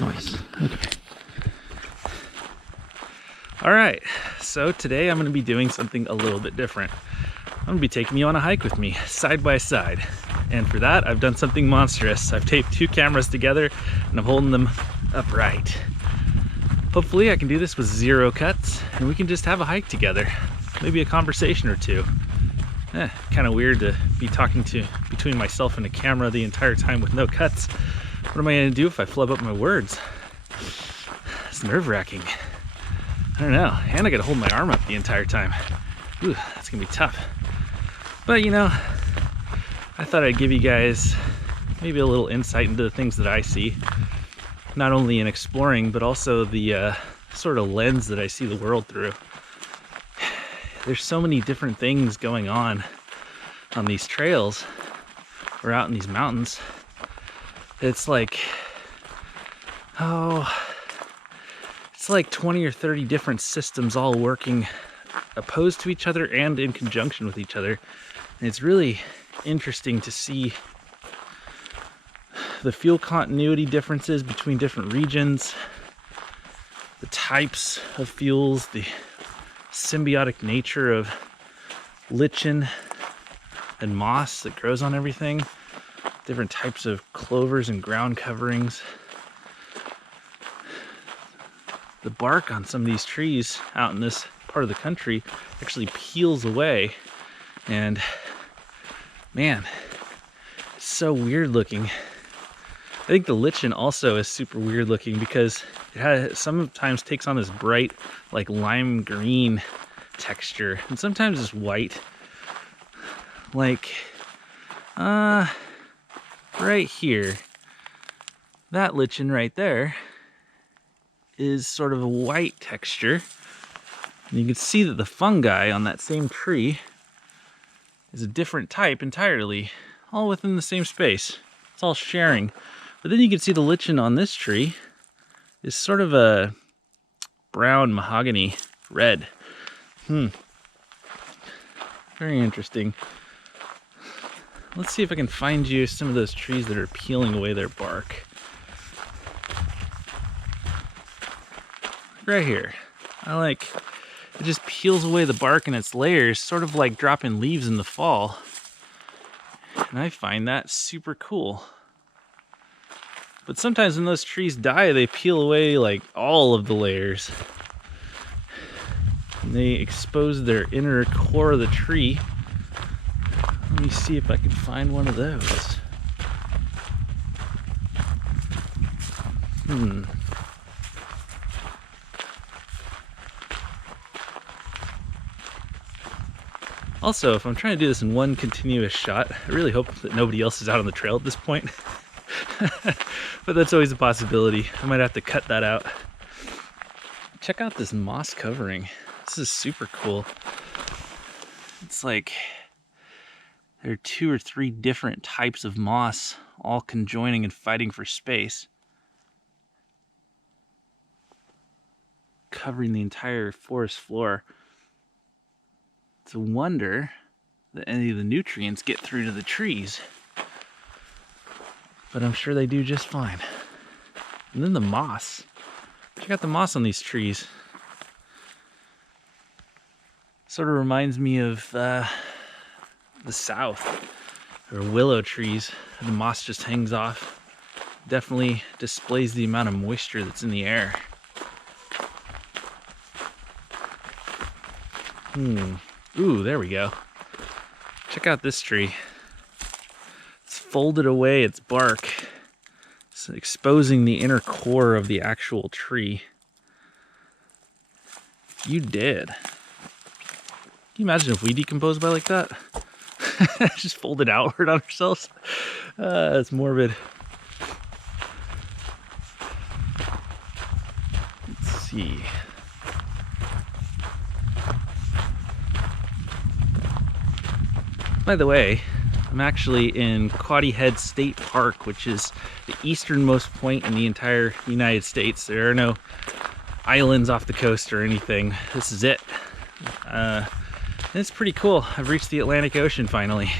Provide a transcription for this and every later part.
Nice. Okay. All right, so today I'm going to be doing something a little bit different. I'm going to be taking you on a hike with me, side by side. And for that, I've done something monstrous. I've taped two cameras together and I'm holding them upright. Hopefully I can do this with zero cuts and we can just have a hike together. Maybe a conversation or two. Kind of weird to be talking between myself and a camera the entire time with no cuts. What am I going to do if I flub up my words? It's nerve-wracking. I don't know, and I gotta hold my arm up the entire time. Ooh, that's gonna be tough. But you know, I thought I'd give you guys maybe a little insight into the things that I see. Not only in exploring, but also the sort of lens that I see the world through. There's so many different things going on these trails or out in these mountains. It's like, it's like 20 or 30 different systems all working opposed to each other and in conjunction with each other. And it's really interesting to see the fuel continuity differences between different regions, the types of fuels, the symbiotic nature of lichen and moss that grows on everything, different types of clovers and ground coverings. The bark on some of these trees out in this part of the country actually peels away, and man, it's so weird looking. I think the lichen also is super weird looking because it sometimes takes on this bright like lime green texture, and sometimes it's white. Like right here, that lichen right there is sort of a white texture. And you can see that the fungi on that same tree is a different type entirely, all within the same space. It's all sharing. But then you can see the lichen on this tree is sort of a brown mahogany red. Very interesting. Let's see if I can find you some of those trees that are peeling away their bark. Right here. It just peels away the bark in its layers, sort of like dropping leaves in the fall. And I find that super cool. But sometimes when those trees die, they peel away like all of the layers. And they expose their inner core of the tree. Let me see if I can find one of those. Also, if I'm trying to do this in one continuous shot, I really hope that nobody else is out on the trail at this point. But that's always a possibility. I might have to cut that out. Check out this moss covering. This is super cool. It's like there are 2 or 3 different types of moss all conjoining and fighting for space, covering the entire forest floor. It's a wonder that any of the nutrients get through to the trees. But I'm sure they do just fine. And then the moss. Check out the moss on these trees. Sort of reminds me of the south, or willow trees. The moss just hangs off. Definitely displays the amount of moisture that's in the air. Ooh, there we go. Check out this tree. It's folded away its bark. It's exposing the inner core of the actual tree. You did. Can you imagine if we decomposed by like that? Just folded outward on ourselves. That's morbid. Let's see. By the way, I'm actually in Quoddy Head State Park, which is the easternmost point in the entire United States. There are no islands off the coast or anything. This is it. And it's pretty cool. I've reached the Atlantic Ocean finally.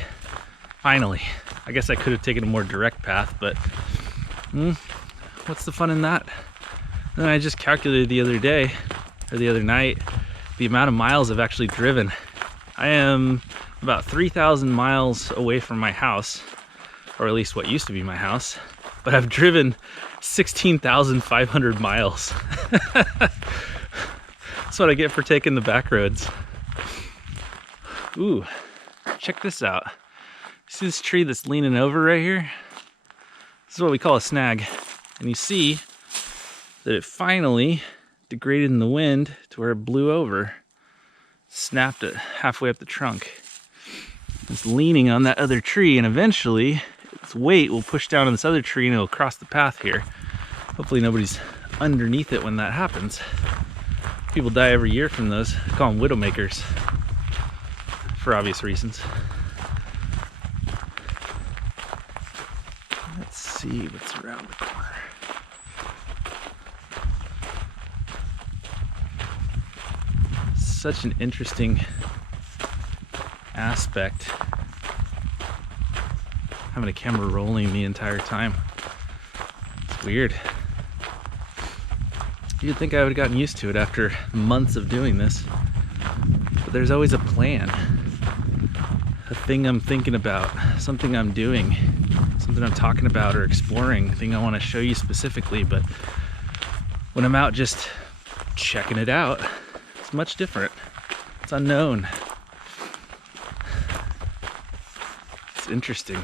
Finally. I guess I could have taken a more direct path, but what's the fun in that? And then I just calculated the other day, or the other night, the amount of miles I've actually driven. I am about 3,000 miles away from my house, or at least what used to be my house, but I've driven 16,500 miles. That's what I get for taking the back roads. Ooh, check this out. See this tree that's leaning over right here? This is what we call a snag. And you see that it finally degraded in the wind to where it blew over, snapped it halfway up the trunk. It's leaning on that other tree, and eventually its weight will push down on this other tree and it'll cross the path here. Hopefully nobody's underneath it when that happens. People die every year from those. I call them widowmakers for obvious reasons. Let's see what's around the corner. Such an interesting aspect, having a camera rolling the entire time. It's weird. You'd think I would have gotten used to it after months of doing this, but there's always a plan, a thing I'm thinking about, something I'm doing, something I'm talking about or exploring, a thing I want to show you specifically. But when I'm out just checking it out, it's much different. It's unknown. It's interesting.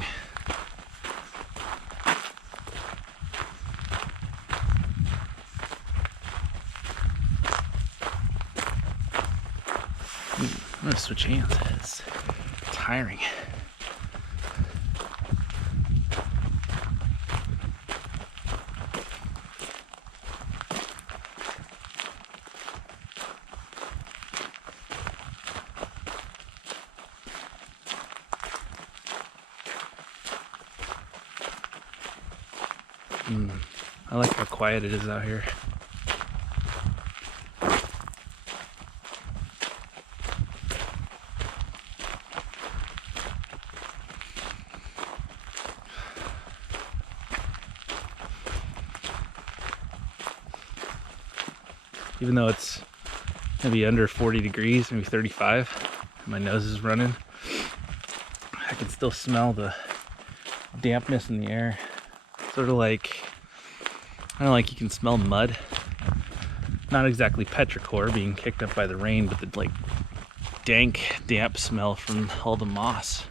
I'm gonna switch hands. It's tiring. I like how quiet it is out here. Even though it's maybe under 40 degrees, maybe 35, and my nose is running, I can still smell the dampness in the air. Sort of like, I don't know, like you can smell mud. Not exactly petrichor being kicked up by the rain, but the like dank, damp smell from all the moss.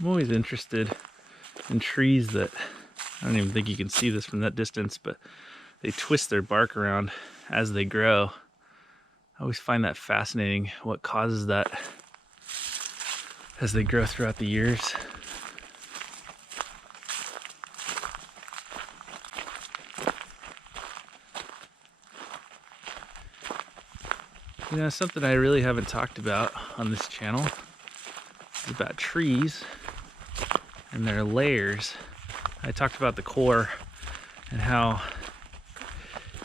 I'm always interested in trees that, I don't even think you can see this from that distance, but they twist their bark around as they grow. I always find that fascinating, what causes that as they grow throughout the years. You know, something I really haven't talked about on this channel is about trees and their layers. I talked about the core and how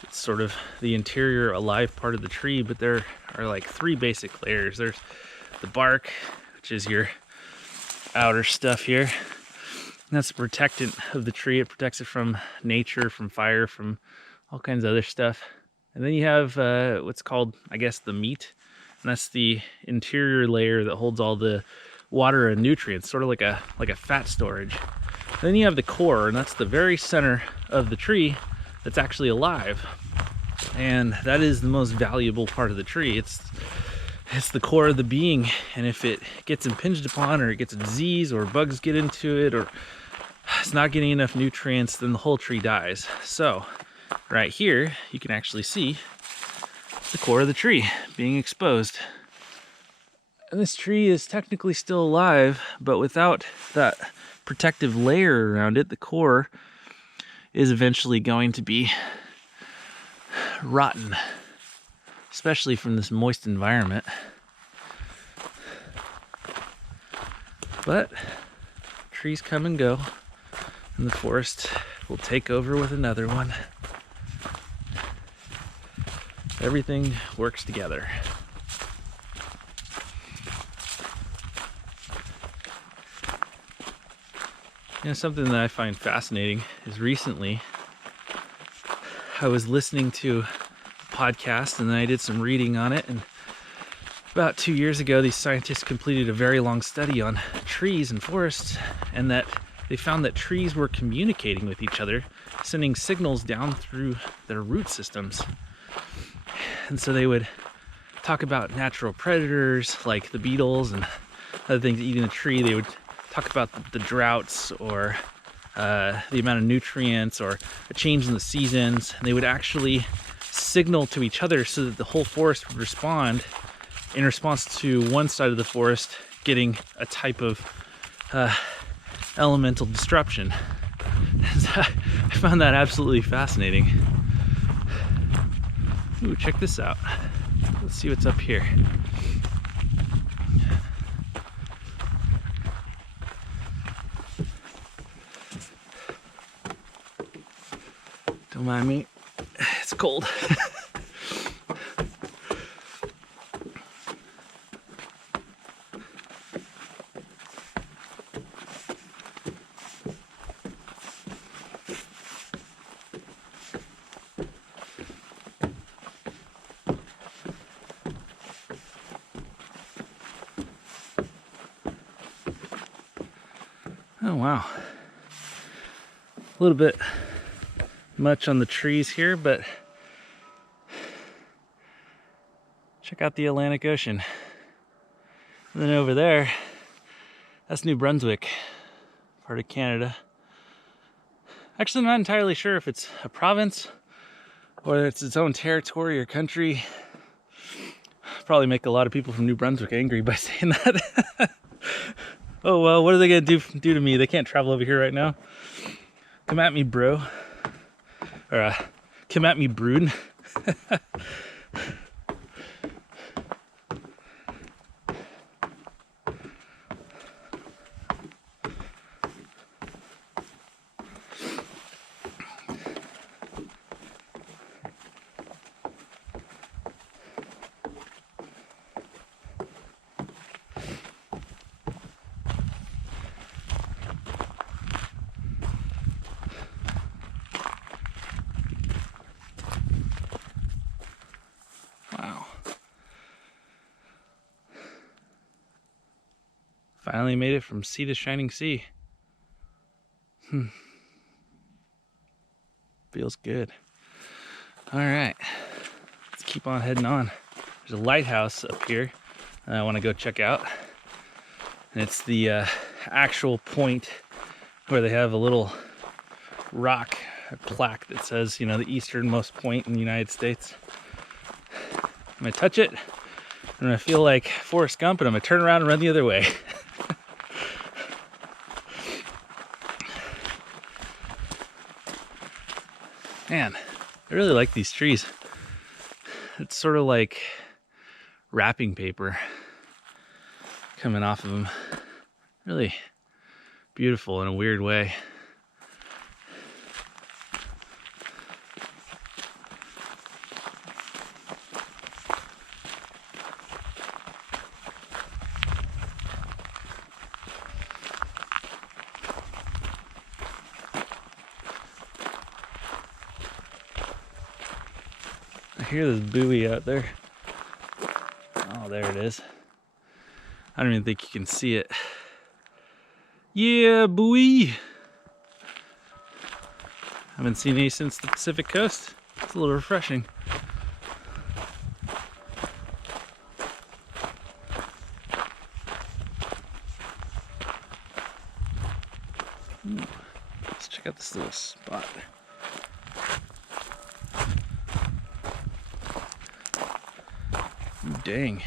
it's sort of the interior alive part of the tree, but there are like three basic layers. There's the bark, which is your outer stuff here. And that's the protectant of the tree. It protects it from nature, from fire, from all kinds of other stuff. And then you have what's called, I guess, the meat. And that's the interior layer that holds all the water and nutrients, sort of like a fat storage. Then you have the core, and that's the very center of the tree that's actually alive. And that is the most valuable part of the tree. It's the core of the being, and if it gets impinged upon, or it gets a disease, or bugs get into it, or it's not getting enough nutrients, then the whole tree dies. So right here, you can actually see the core of the tree being exposed. And this tree is technically still alive, but without that protective layer around it, the core is eventually going to be rotten, especially from this moist environment. But trees come and go, and the forest will take over with another one. Everything works together. You know, something that I find fascinating is recently I was listening to a podcast and then I did some reading on it, and about 2 years ago these scientists completed a very long study on trees and forests, and that they found that trees were communicating with each other, sending signals down through their root systems. And so they would talk about natural predators like the beetles and other things eating the tree. They would talk about the droughts or the amount of nutrients or a change in the seasons. And they would actually signal to each other so that the whole forest would respond in response to one side of the forest getting a type of elemental disruption. I found that absolutely fascinating. Ooh, check this out. Let's see what's up here. Don't mind me, it's cold. Oh wow, a little bit much on the trees here, but check out the Atlantic Ocean. And then over there, that's New Brunswick, part of Canada. Actually, I'm not entirely sure if it's a province or it's its own territory or country. Probably make a lot of people from New Brunswick angry by saying that. Oh well, what are they gonna do to me? They can't travel over here right now. Come at me, bro. Or come at me, brood. Finally made it from sea to shining sea. Feels good. All right, let's keep on heading on. There's a lighthouse up here that I want to go check out. And it's the actual point where they have a little rock plaque that says, you know, the easternmost point in the United States. I'm gonna touch it, I'm gonna feel like Forrest Gump, and I'm gonna turn around and run the other way. Man, I really like these trees. It's sort of like wrapping paper coming off of them. Really beautiful in a weird way. I hear this buoy out there. Oh, there it is. I don't even think you can see it. Yeah, buoy! Haven't seen any since the Pacific coast. It's a little refreshing. Let's check out this little spot. Ooh, dang.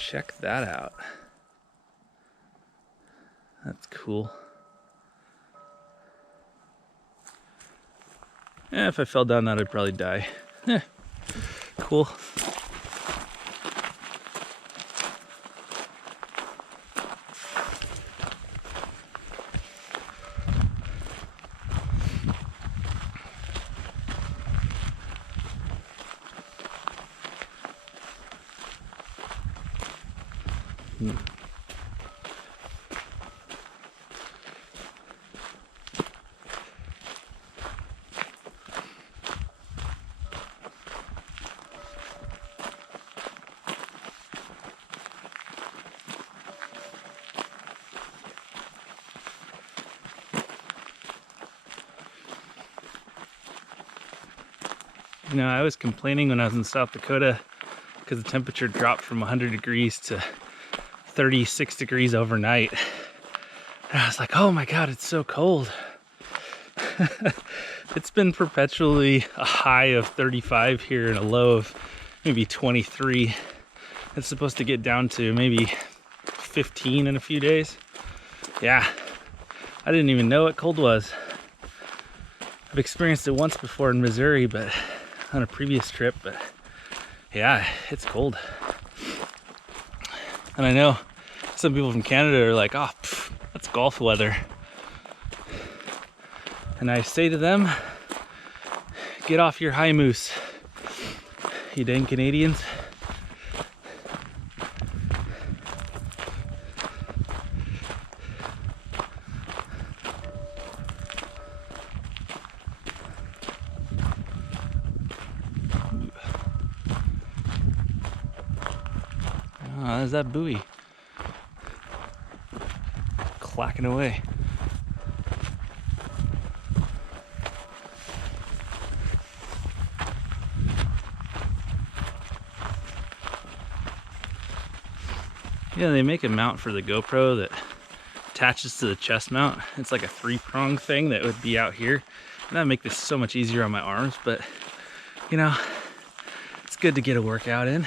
Check that out. That's cool. Yeah, if I fell down that, I'd probably die. Cool. You know, I was complaining when I was in South Dakota because the temperature dropped from 100 degrees to 36 degrees overnight. And I was like, oh my God, it's so cold. It's been perpetually a high of 35 here and a low of maybe 23. It's supposed to get down to maybe 15 in a few days. Yeah, I didn't even know what cold was. I've experienced it once before in Missouri, but on a previous trip, but yeah, it's cold. And I know some people from Canada are like, oh, that's golf weather. And I say to them, get off your high moose, you dang Canadians. Oh, there's that buoy clacking away. Yeah, they make a mount for the GoPro that attaches to the chest mount. It's like a 3-prong thing that would be out here. And that would make this so much easier on my arms, but you know, it's good to get a workout in.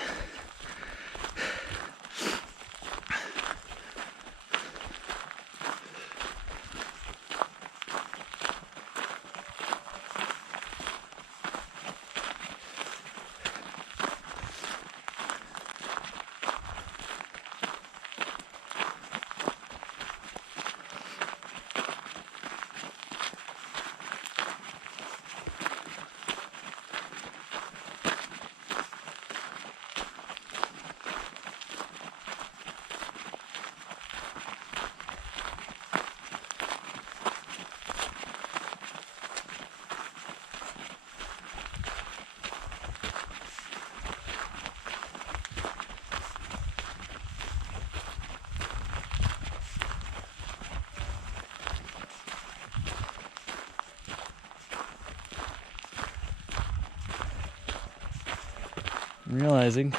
I'm realizing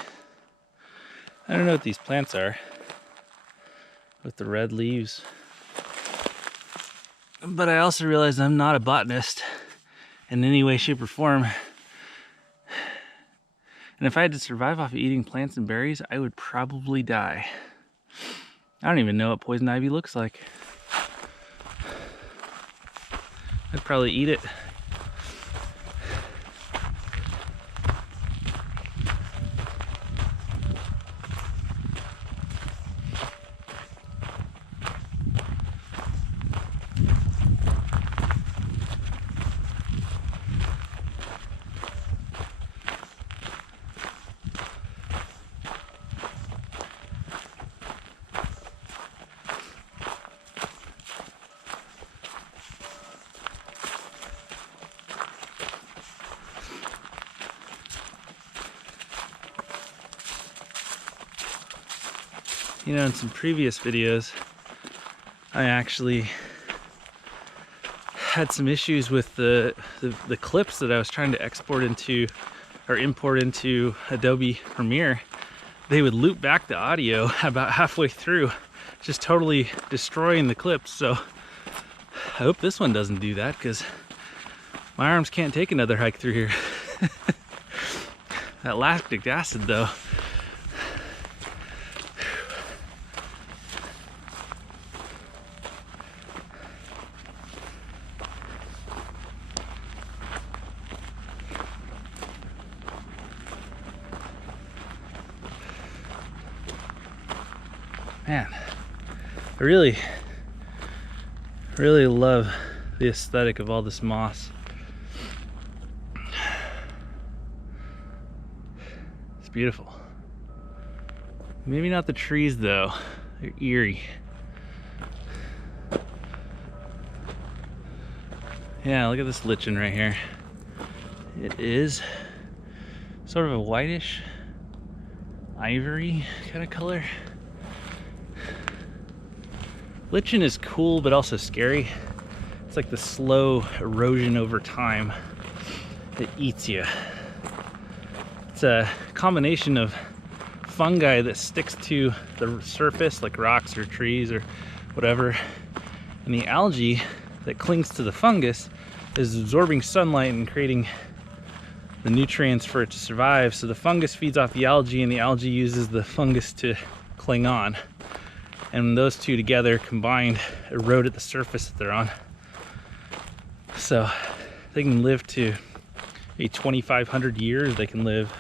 I don't know what these plants are with the red leaves, but I also realize I'm not a botanist in any way, shape, or form. And if I had to survive off of eating plants and berries, I would probably die. I don't even know what poison ivy looks like. I'd probably eat it. You know, in some previous videos, I actually had some issues with the clips that I was trying to export into or import into Adobe Premiere. They would loop back the audio about halfway through, just totally destroying the clips. So I hope this one doesn't do that, because my arms can't take another hike through here. That lactic acid though, Man, I really love the aesthetic of all this moss. It's beautiful. Maybe not the trees though, they're eerie. Yeah, look at this lichen right here. It is sort of a whitish ivory kind of color. Lichen is cool but also scary. It's like the slow erosion over time that eats you. It's a combination of fungi that sticks to the surface like rocks or trees or whatever, and the algae that clings to the fungus is absorbing sunlight and creating the nutrients for it to survive. So the fungus feeds off the algae and the algae uses the fungus to cling on, and those two together combined erode at the surface that they're on. So they can live to 2,500 years. They can live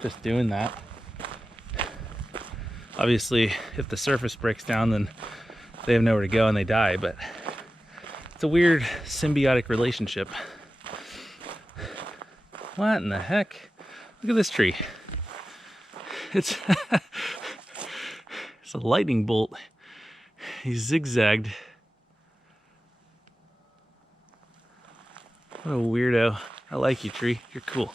just doing that. Obviously if the surface breaks down, then they have nowhere to go and they die, but it's a weird symbiotic relationship. What in the heck? Look at this tree. It's it's a lightning bolt. He's zigzagged. What a weirdo. I like you, tree. You're cool.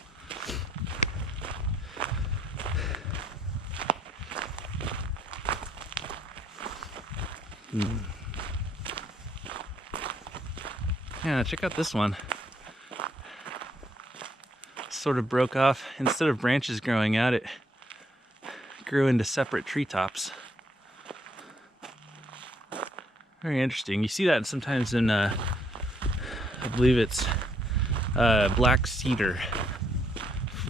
Yeah, check out this one. Sort of broke off. Instead of branches growing out, it grew into separate treetops. Very interesting. You see that sometimes in, I believe it's black cedar.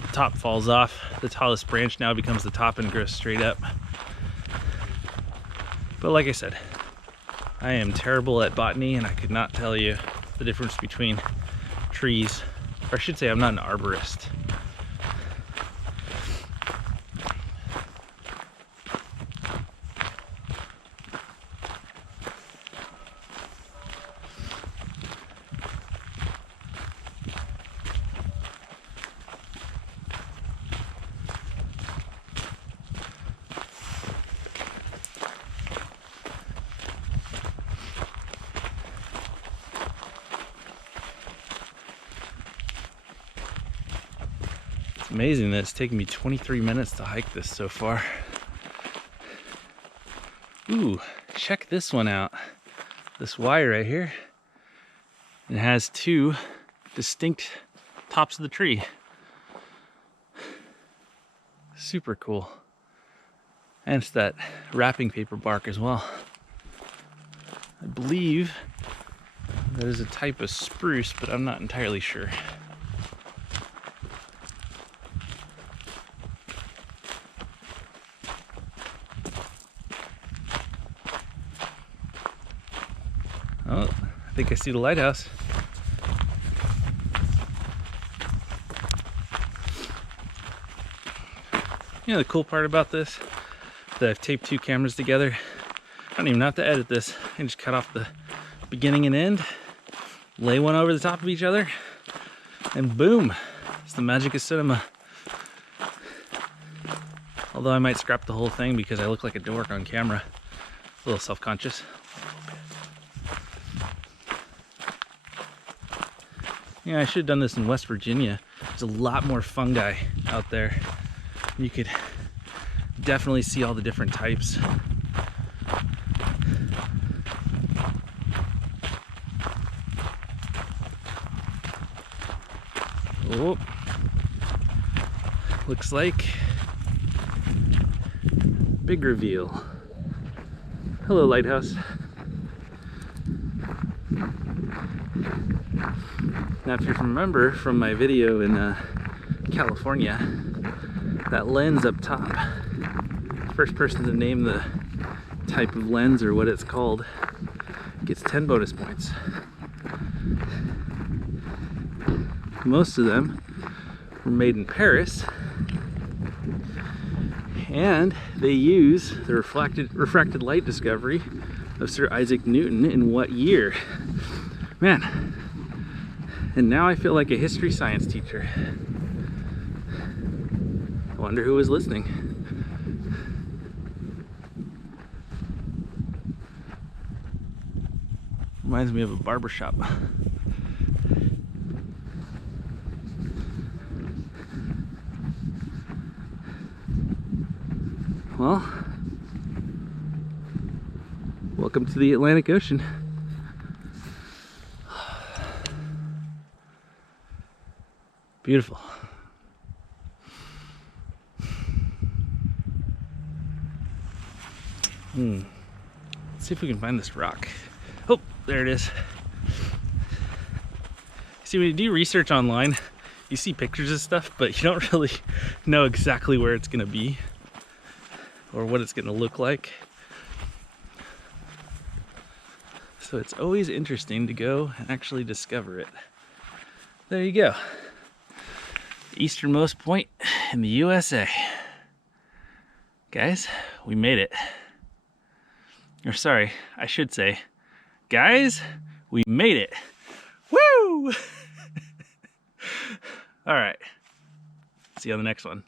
The top falls off. The tallest branch now becomes the top and grows straight up. But like I said, I am terrible at botany and I could not tell you the difference between trees. Or I should say I'm not an arborist. Amazing that it's taken me 23 minutes to hike this so far. Ooh, check this one out. This Y right here. It has two distinct tops of the tree. Super cool. And it's that wrapping paper bark as well. I believe that is a type of spruce, but I'm not entirely sure. Oh, I think I see the lighthouse. You know the cool part about this? That I've taped two cameras together. I don't even have to edit this. I can just cut off the beginning and end, lay one over the top of each other, and boom! It's the magic of cinema. Although I might scrap the whole thing because I look like a dork on camera. A little self-conscious. Yeah, I should have done this in West Virginia. There's a lot more fungi out there. You could definitely see all the different types. Oh, looks like big reveal. Hello, lighthouse. Now, if you remember from my video in California, that lens up top, the first person to name the type of lens or what it's called gets 10 bonus points. Most of them were made in Paris, And they use the refracted light discovery of Sir Isaac Newton in what year? Man, and now I feel like a history science teacher. I wonder who was listening. Reminds me of a barber shop. Well, welcome to the Atlantic Ocean. Beautiful. Let's see if we can find this rock. Oh, there it is. See, when you do research online, you see pictures of stuff, but you don't really know exactly where it's gonna be or what it's gonna look like. So it's always interesting to go and actually discover it. There you go. Easternmost point in the USA. Guys, we made it. Or sorry, I should say, guys, we made it. Woo! All right. See you on the next one.